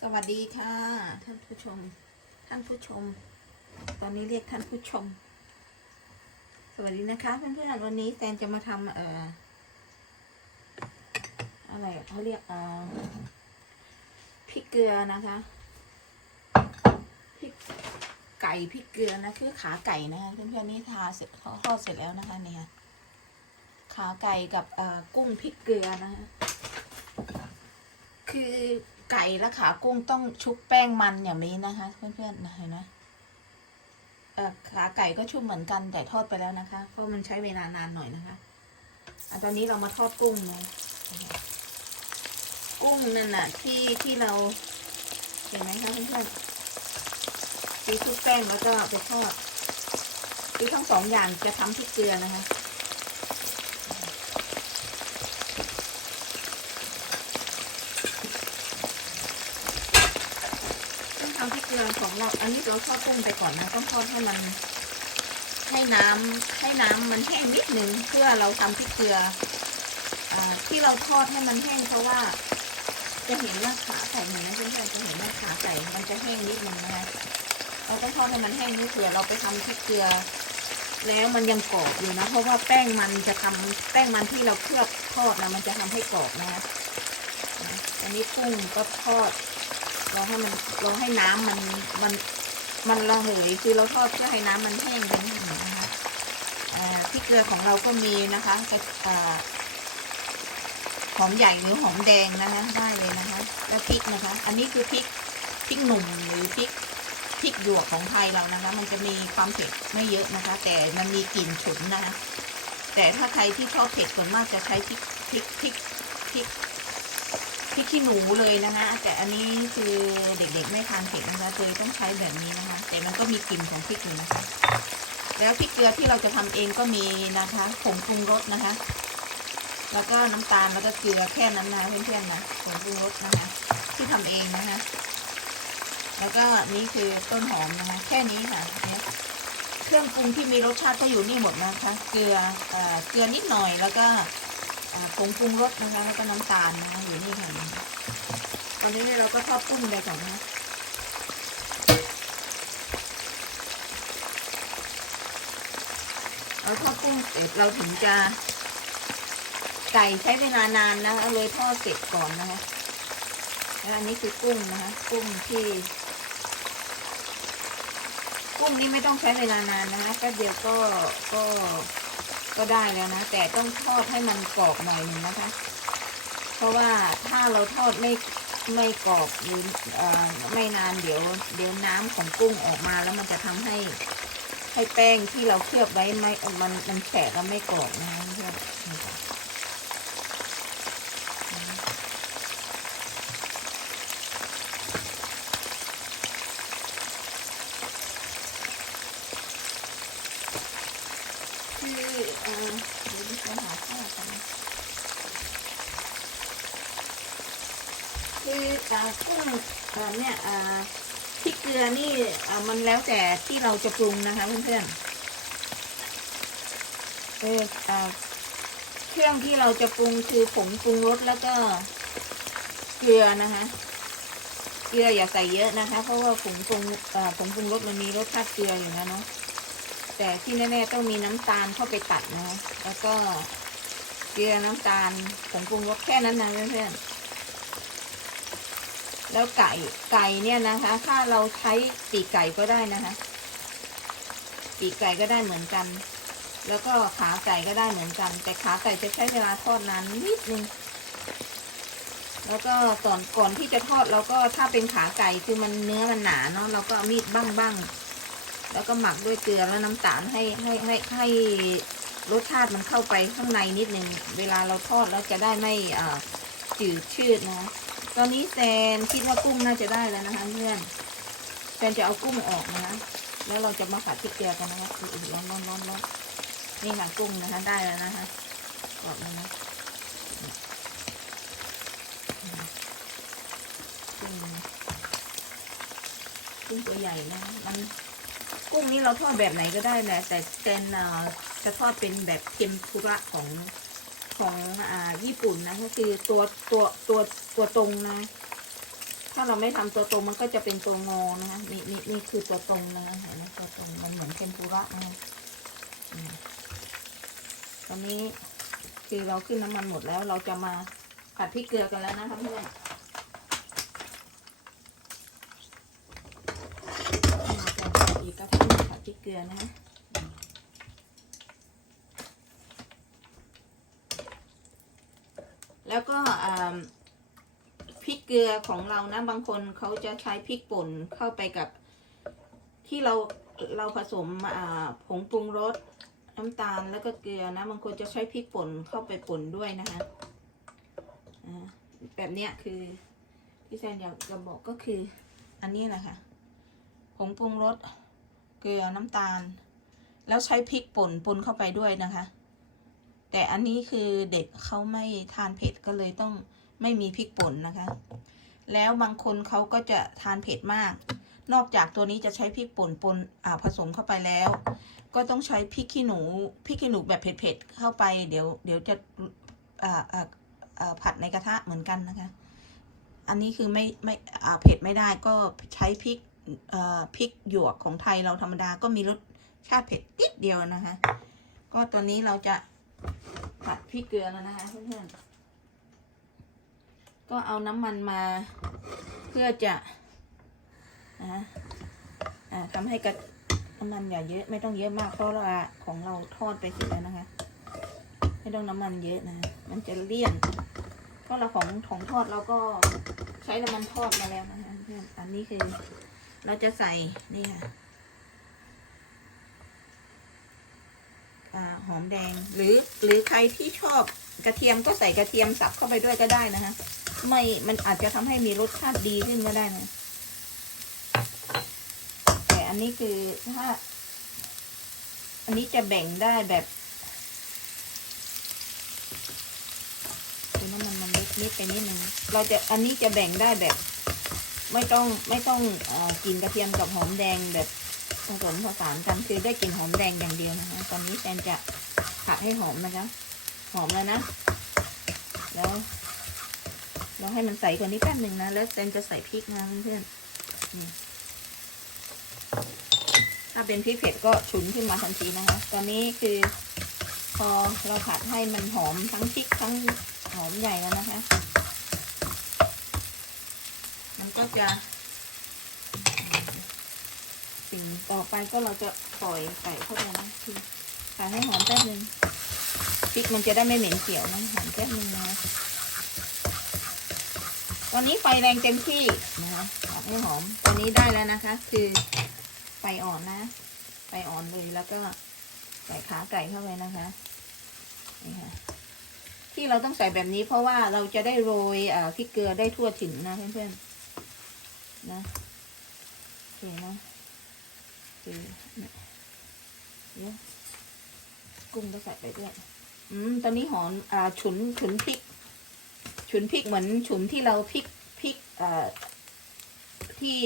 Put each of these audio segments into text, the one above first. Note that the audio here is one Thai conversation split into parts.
สวัสดีค่ะ ท่านผู้ชม ท่านผู้ชม ตอนนี้เรียกท่านผู้ชม สวัสดีนะคะเพื่อนๆวันนี้แตนจะมาทำเอ่ออะไรเขาเรียกเอ่อพริกเกลือนะคะพริกไก่พริกเกลือนะคือขาไก่นะคะเพื่อนๆนี่ทาเสร็จทอดเสร็จแล้วนะคะเนี่ยขาไก่กับเอ่อกุ้งพริกเกลือนะคะคือ ไก่และขากุ้งต้องชุบแป้งมันอย่างนี้นะคะ เพื่อนๆนะเห็นไหมขาไก่ก็ชุบเหมือนกันแต่ทอดไปแล้วนะคะ เพราะมันใช้เวลานานหน่อยนะคะอะตอนนี้เรามาทอดกุ้งเลยกุ้งนั่นน่ะที่ที่เราเห็นไหมคะเพื่อนๆตีชุบแป้งแล้วก็ไปทอดคือทั้งสองอย่างจะทำพริกเกลือนะคะ ต้องทำพริก เราอันนี้เราทอดกุ้งไปก่อนนะต้องทอดให้มันให้น้ำให้น้ำมันแห้งนิดนึงเพื่อเราทำพริกเกลืออที่เราทอดให้มันแห้งเพราะว่า จะเห็นว่าขาไก่เห็นไหมเพื่อนๆจะเห็นว่าขาไก่มันจะแห้งนิดนึงนะคะเราต้องทอดให้มันแห้งนิดเผื่อเราไปทำพริกเกลือ แล้วมันยังกรอบอยู่นะ เพราะว่าแป้งมันจะทำแป้งมันที่เราเคลือบทอดนะมันจะทำให้กรอบนะคะอันนี้กุ้งก็ทอด เราให้มันเราให้น้ำมันมันมันระเหยคือเราทอดเพื่อให้น้ำมันแห้งไปนิดหนึ่งนะคะพริกเกลือของเราก็มีนะคะกระหอมใหญ่หรือหอมแดงนะคะได้เลยนะคะ แล้วพริกนะคะ อันนี้คือพริกพริกหนุ่มหรือพริกพริกหยวกของไทยเรานะคะ มันจะมีความเผ็ดไม่เยอะนะคะ แต่มันมีกลิ่นฉุนนะคะแต่ถ้าใครที่ชอบเผ็ดส่วนมากจะใช้พริกพริกพริกพริก พริกขี้หนูเลยนะคะ แต่อันนี้คือเด็กๆไม่ทานเผ็ดนะคะเลยต้องใช้แบบนี้นะคะ แต่มันก็มีกลิ่นของพริกอยู่นะคะ แล้วพริกเกลือที่เราจะทำเองก็มีนะคะผงปรุงรสนะคะ แล้วก็น้ำตาลแล้วก็เกลือแค่นั้นนะเพื่อนๆนะผงปรุงรสนะคะ ที่ทำเองนะคะ แล้วก็นี่คือต้นหอมนะคะ แค่นี้ค่ะเนี่ยเครื่องปรุงที่มีรสชาติก็อยู่นี่หมดนะคะ เกลือเกลือนิดหน่อยแล้วก็ ผงปรุงรสนะคะ แล้วก็น้ำตาลนะคะอยู่นี่ค่ะตอนนี้เราก็ทอดกุ้งไปก่อนนะคะเราทอดกุ้งเสร็จเราถึงจะ ไก่ใช้เวลานานนะคะเลยทอดเสร็จก่อนนะคะแล้วอันนี้คือกุ้งนะคะ กุ้งที่ กุ้งนี่ไม่ต้องใช้เวลานานนะคะแป๊บเดียวก็ก็ ก็ได้แล้วนะ แต่ต้องทอดให้มันกรอบหน่อยหนึ่งนะคะ เพราะว่าถ้าเราทอดไม่ไม่กรอบหรือไม่นานเดี๋ยว เดี๋ยวน้ำของกุ้งออกมาแล้วมันจะทำให้ให้แป้งที่เราเคลือบไว้ไม่มันมันแฉะแล้วไม่กรอบนะคะเพื่อนนี่ค่ะคือเอ่อเดี๋ยวไปหาข้าวกัน คือกุ้งเนี่ยอ่าพริกเกลือนี่มันแล้วแต่ที่เราจะปรุงนะคะเพื่อนๆเอออ่าเครื่องที่เราจะปรุงคือผงปรุงรสแล้วก็เกลือนะคะเกลืออย่าใส่เยอะนะคะ เพราะว่าผงปรุงผงปรุงรสมันมีรสชาติเกลืออยู่นะเนาะแต่ที่แน่ๆต้องมีน้ำตาลเข้าไปตัดนะคะแล้วก็เกลือน้ำตาลผงปรุงรสแค่นั้นนะเพื่อนๆ แล้วไก่ไก่เนี่ยนะคะ ถ้าเราใช้ปีกไก่ก็ได้นะคะ ปีกไก่ก็ได้เหมือนกัน แล้วก็ขาไก่ก็ได้เหมือนกัน แต่ขาไก่จะใช้เวลาทอดนานนิดนึงแล้วก็ก่อนก่อนที่จะทอดเราก็ถ้าเป็นขาไก่คือมันเนื้อมันหนาเนาะเราก็มีดบ้างบ้างๆแล้วก็หมักด้วยเกลือแล้วน้ำตาลให้ให้ให้ให้รสชาติมันเข้าไปข้างในนิดนึง เวลาเราทอดแล้วจะได้ไม่จืดชืดนะ ตอนนี้แซนคิดว่ากุ้งน่าจะได้แล้วนะคะเพื่อนแซนจะเอากุ้งออกนะคะแล้วเราจะมาผัดพริกเกลือกันนะคะอุ๊ยร้อนร้อนร้อนร้อนนี่ค่ะกุ้งนะคะได้แล้วนะคะออกแล้วนะกุ้งกุ้งตัวใหญ่นะมันกุ้งนี้เราทอดแบบไหนก็ได้แหละแต่แซนจะทอดเป็นแบบเค็มคุระของ ของอ่าญี่ปุ่นนะก็คือตัวตัวตัวตัวตรงนะ ถ้าเราไม่ทำตัวตรงมันก็จะเป็นตัวงอนะคะนี่นี่นี่คือตัวตรงนะเห็นไหมตัวตรงมันเหมือนเทมปุระนะตอนนี้คือเราขึ้นน้ำมันหมดแล้ว เราจะมาผัดพริกเกลือกันแล้วนะคะเพื่อนอีกกระทะผัดพริกเกลือนะคะแล้วก็อ่า พริก เกลือของเรานะ บางคนเขาจะใช้พริกป่นเข้าไปกับที่เราเราผสมผงปรุงรสน้ำตาลแล้วก็เกลือนะ บางคนจะใช้พริกป่นเข้าไปป่นด้วยนะคะแบบเนี้ยคือที่แซนอยากจะบอกก็คือ อันนี้แหละค่ะผงปรุงรสเกลือน้ำตาล แล้วใช้พริกป่นปนเข้าไปด้วยนะคะ แต่อันนี้คือเด็กเขาไม่ทานเผ็ดก็เลยต้อง ไม่มีพริกป่นนะคะ แล้วบางคนเขาก็จะทานเผ็ดมาก นอกจากตัวนี้จะใช้พริกป่นปนผสมเข้าไปแล้ว ก็ต้องใช้พริกขี้หนูพริกขี้หนูแบบเผ็ดๆเข้าไปเดี๋ยวเดี๋ยวจะผัดในกระทะเหมือนกันนะคะ อันนี้คือไม่ไม่เผ็ดไม่ได้ก็ใช้พริกพริกหยวกของไทยเราธรรมดาก็มีรสชาติเผ็ดนิดเดียวนะคะ ก็ตอนนี้เราจะผัดพริกเกลือแล้วนะคะเพื่อนๆ ก็เอาน้ำมันมา เพื่อจะนะอ่าทำให้กระน้ำมันอย่าเยอะไม่ต้องเยอะมากเพราะว่าของเราทอดไปเสร็จแล้วนะคะ ไม่ต้องน้ำมันเยอะนะ มันจะเลี่ยนเพราะเราของของทอดเราก็ใช้น้ำมันทอดมาแล้วนะคะเพื่อนอันนี้คือ เราจะใส่นี่ค่ะหอมแดงหรือหรือใครที่ชอบกระเทียมก็ใส่กระเทียมสับเข้าไปด้วยก็ได้นะคะ ไม่มันอาจจะทำให้มีรสชาติดีขึ้นก็ได้นะแต่อันนี้คือถ้า อันนี้จะแบ่งได้แบบน้ำมันมันเล็กนิดไปนิดนึงเราจะอันนี้จะแบ่งได้แบบ ไม่ต้องไม่ต้องอ่อกินกระเทียมกับหอมแดงแบบผสมผสานกันคือได้กลิ่นหอมแดงอย่างเดียวนะคะตอนนี้แซนจะผัดให้หอมนะคะหอมแล้วนะ แล้ว เราให้มันใสกว่านี้แป๊บหนึ่งนะ แล้วเซนจะใส่พริกนะเพื่อนๆถ้าเป็นพริกเผ็ดก็ฉุนขึ้นมาทันทีนะคะ ตอนนี้คือพอเราผัดให้มันหอมทั้งพริกทั้งหอมใหญ่แล้วนะคะ มันก็จะ สิ่งต่อไปก็เราจะปล่อยไก่เข้าไปนะคือผัดให้หอมแป๊บหนึ่งพริกมันจะได้ไม่เหม็นเขียวนะหอมแป๊บหนึ่งนะ ตอนนี้ไฟแรงเต็มที่นะคะผัดให้หอมตอนนี้ได้แล้วนะคะ คือไฟอ่อนนะ ไฟอ่อนเลยแล้วก็ใส่ขาไก่เข้าไปนะคะนี่ค่ะที่เราต้องใส่แบบนี้เพราะว่าเราจะได้โรยพริกเกลือได้ทั่วถึงนะเพื่อนๆนะโอเคนะคือเนี่ยเดี๋ยกุ้งก็ใส่ไปด้วยอืมตอนนี้หอมอ่าฉุนฉุนพริก ฉุนพริกเหมือนฉุนที่เราพริกพริกเอ่อที่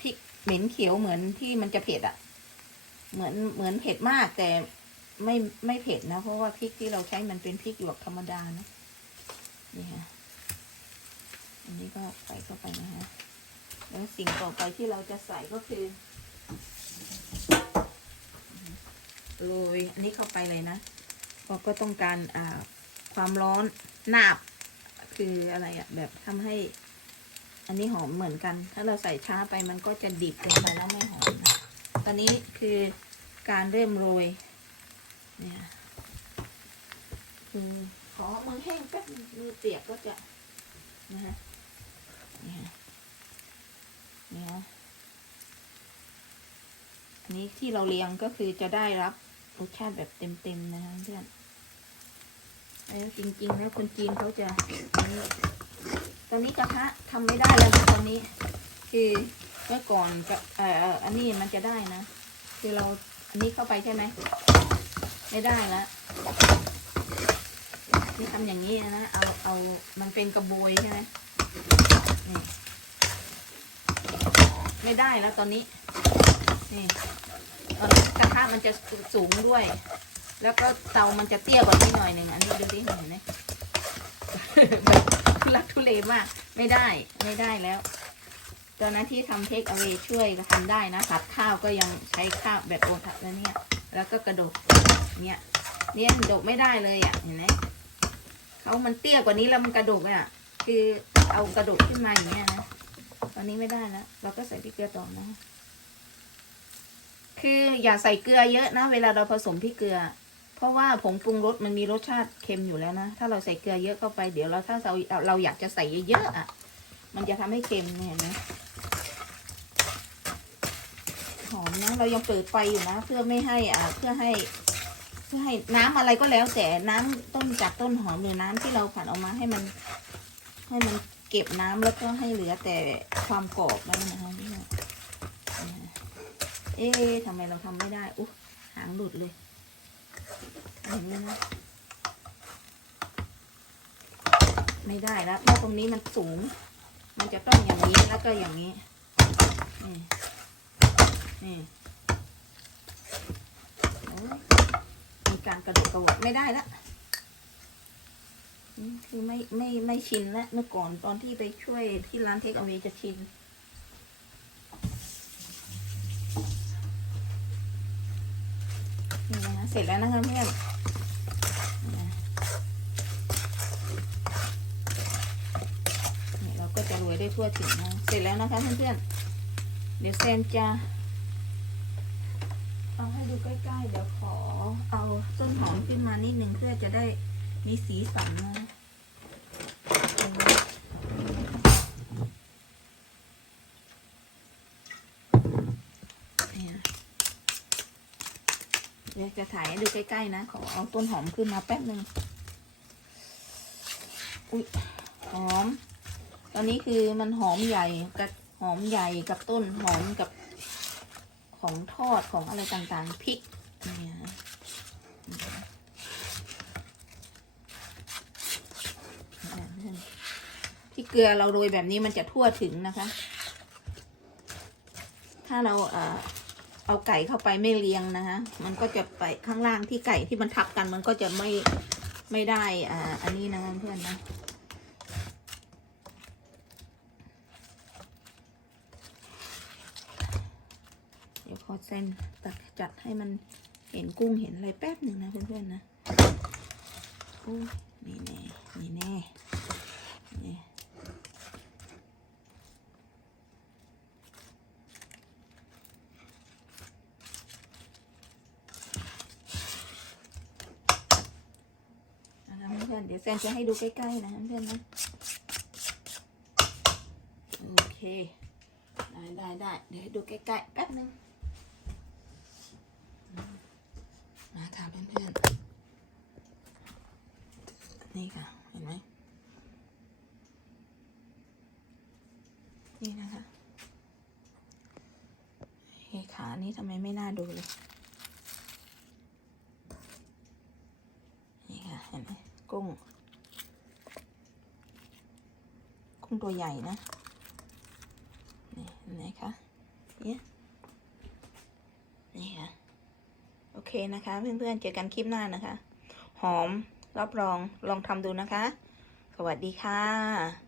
พริกเหม็นเขียวเหมือนที่มันจะเผ็ดอะ่ะ เหมือนเหมือนเผ็ดมากแต่ไม่ไม่เผ็ดนะ เพราะว่าพริกที่เราใช้มันเป็นพริกหยวกธรรมดานะนี่ฮะอันนี้ก็ใส่เข้าไปนะฮะแล้วสิ่งต่อไปที่เราจะใส่ก็คือโรยอันนี้เข้าไปเลยนะเราก็ต้องการความร้อนนาบ คืออะไรอะแบบทำให้ อันนี้หอมเหมือนกัน ถ้าเราใส่ช้าไปมันก็จะดิบเกินไปแล้วไม่หอมนะตอนนี้คือการเริ่มโรยเนี่ยคือขอมือแห้งแป๊บมือเปียกก็จะนะฮะนี่ฮะนี่ฮะอันนี้ที่เราเรียงก็คือจะได้รับรสชาติแบบเต็มๆนะคะเพื่อน แล้จริงๆแล้วคนจีนเขาจะตอนนี้กระทะทำไม่ได้แล้วตอนนี้ คือเมื่อก่อนก็เอ่ออันนี้มันจะได้นะ คือเราอันนี้เข้าไปใช่ไหมไม่ได้แล้วนี่ทำอย่างนี้นะเอาเอามันเป็นกระบวยใช่ไหมไม่ได้แล้วตอนนี้นี่กระทะมันจะสูงด้วย แล้วก็เตามันจะเตี้ยกว่านี้หน่อยหนึ่งอันนี้ดูดิเห็นไหมทุลักทุเลมาก ไม่ได้ไม่ได้แล้วตอนนั้นที่ทำเทคเอา a y ช่วยก็ทำได้นะผัดข้าวก็ยังใช้ข้าวแบบโอทัแล้วเนี่ย แล้วก็กระดกเนี่ยเนี่ยกระดกไม่ได้เลยอะเห็นไหมเขามันเตี้ยกว่านี้แล้วมันกระดกอะ คือเอากระดกขึ้นมาอย่างเงี้ยนะตอนนี้ไม่ได้แล้วเราก็ใส่พริกเกลือต่อนะคืออย่าใส่เกลือเยอะนะ เวลาเราผสมพริกเกลือ เพราะว่าผงปรุงรสมันมีรสชาติเค็มอยู่แล้วนะ ถ้าเราใส่เกลือเยอะเข้าไปเดี๋ยวเราถ้าเราเราอยากจะใส่เยอะๆอะ มันจะทำให้เค็มเห็นไหมหอมนะเรายังเปิดไฟอยู่นะ เพื่อไม่ให้อ่าเพื่อให้เพื่อให้น้ำอะไรก็แล้วแต่น้ำต้นจากต้นหอมหรือน้ำที่เราผัดออกมาให้มัน ให้มันเก็บน้ำแล้วก็ให้เหลือแต่ความกรอบแล้วนะคะเอ๊ะทำไมเราทำไม่ได้อุ๊หางหลุดเลย เห็นไมนะ ไม่ได้แล้วเพราะตรงนี้มันสูง มันจะต้องอย่างนี้แล้วก็อย่างนี้ นี่ นี่ยมีการกระโดดกระโดดไม่ได้ละอืมคือไม่ไม่ไม่ชินแล้วเมื่อก่อนตอนที่ไปช่วยที่ร้านเทคเอาเวจะชินนี่นะเสร็จแล้วนะคะเพื่อนนี่เราก็จะโรย ได้ทั่วถึงนะเสร็จแล้วนะคะเพื่อนๆ เดี๋ยวแซมจะ เอาให้ดูใกล้ๆ เดี๋ยวขอเอาต้นหอมขึ้นมานิดนึงเพื่อจะได้มีสีสันนะเดี๋ยวจะถ่ายให้ดูใกล้ๆนะ ขอเอาต้นหอมขึ้นมาแป๊บหนึ่งอุ้ยหอม อนนี้คือมันหอมใหญ่กับหอมใหญ่กับต้นหอมกับของทอดของอะไรต่างๆพริกเนี่ยที่เกลือเราโรยแบบนี้มันจะทั่วถึงนะคะ ถ้าเราเอาไก่เข้าไปไม่เรียงนะคะ มันก็จะไปข้างล่างที่ไก่ที่มันทับกันมันก็จะไม่ไม่ได้อ่าอันนี้นะเพื่อนนะ เดี๋ยวข อเส้นตัดจัดให้มันเห็นกุ้งเห็นอะไรแป๊บหนึ่งนะเพื่อนๆนะโอ้ยนี่แน่นี่แน่นี่เพื่อนเดี๋ยวแซนจะให้ดูใกล้ๆนะเพื่อนนะโอเค ได้ได้ได้เดี๋ยวให้ดูใกล้ๆแป๊บหนึ่ง มาค่ะเพื่อนๆ นี่ค่ะ เห็นไหม นี่นะคะเฮ้ขานี้ทำไมไม่น่าดูเลย นี่ค่ะ เห็นไหมกุ้ง กุ้งตัวใหญ่นะ นี่เห็นไหมคะเนี่ยนี่ค่ะ โอเค นะคะ เพื่อนๆ เจอกันคลิปหน้านะคะ หอมรับรองลองทำดูนะคะ สวัสดีค่ะ